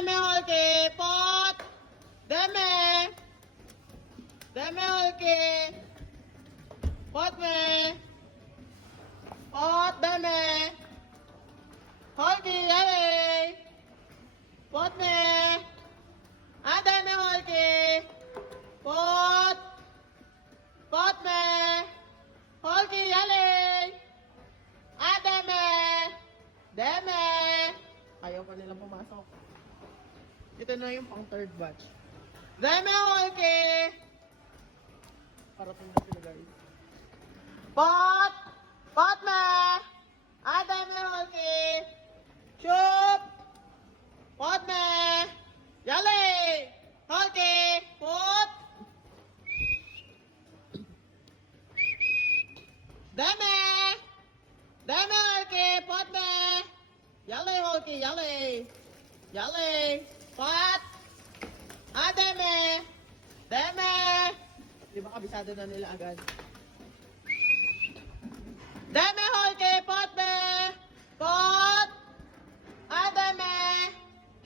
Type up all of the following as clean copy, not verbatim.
Deme Holke, pot! Deme! Deme Holke! Pot me! Pot, deme! Holke, yay! Pot me! Ah, deme Holke! Pot! Pot me! Holke, yay! Ah, deme! Deme! Ayaw pa nilang pumasok. Ito na yung pang third batch. Deme Holke! Parating na sila guys. Pot! Pot me! Ah, deme Holke! Shoop! Pot me! Yali! Holke! Pot! Deme! Deme Holke! Pot me! Yali Holke! Yali! Yali! Pot! Ah, deme! Deme! Di ba kabisado na nila agad? Deme Holke! Pot me! Pot! Ah, deme!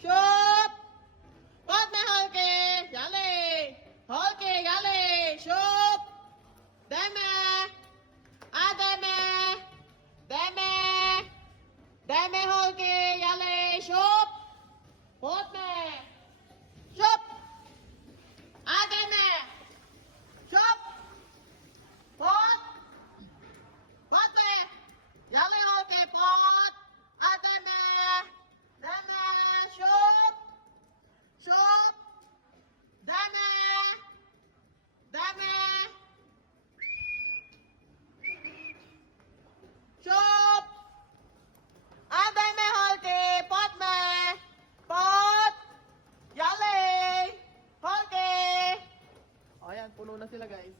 Shoop! Pot me Holke! Yali! Holke! Yali! Shoop! Deme! Ah, deme! Deme! Deme Holke! Yali! Shoop! Pot me! Shoop! Ah, deme! Shoop! Pot! Pot me! Yali Holke! Pot! Ah, deme! Deme! Shoop! Shoop! Deme! Deme! Shoop! Ah, deme Holke! Pot me! Pot! Yali! Holke! O, ayan, puno na sila guys.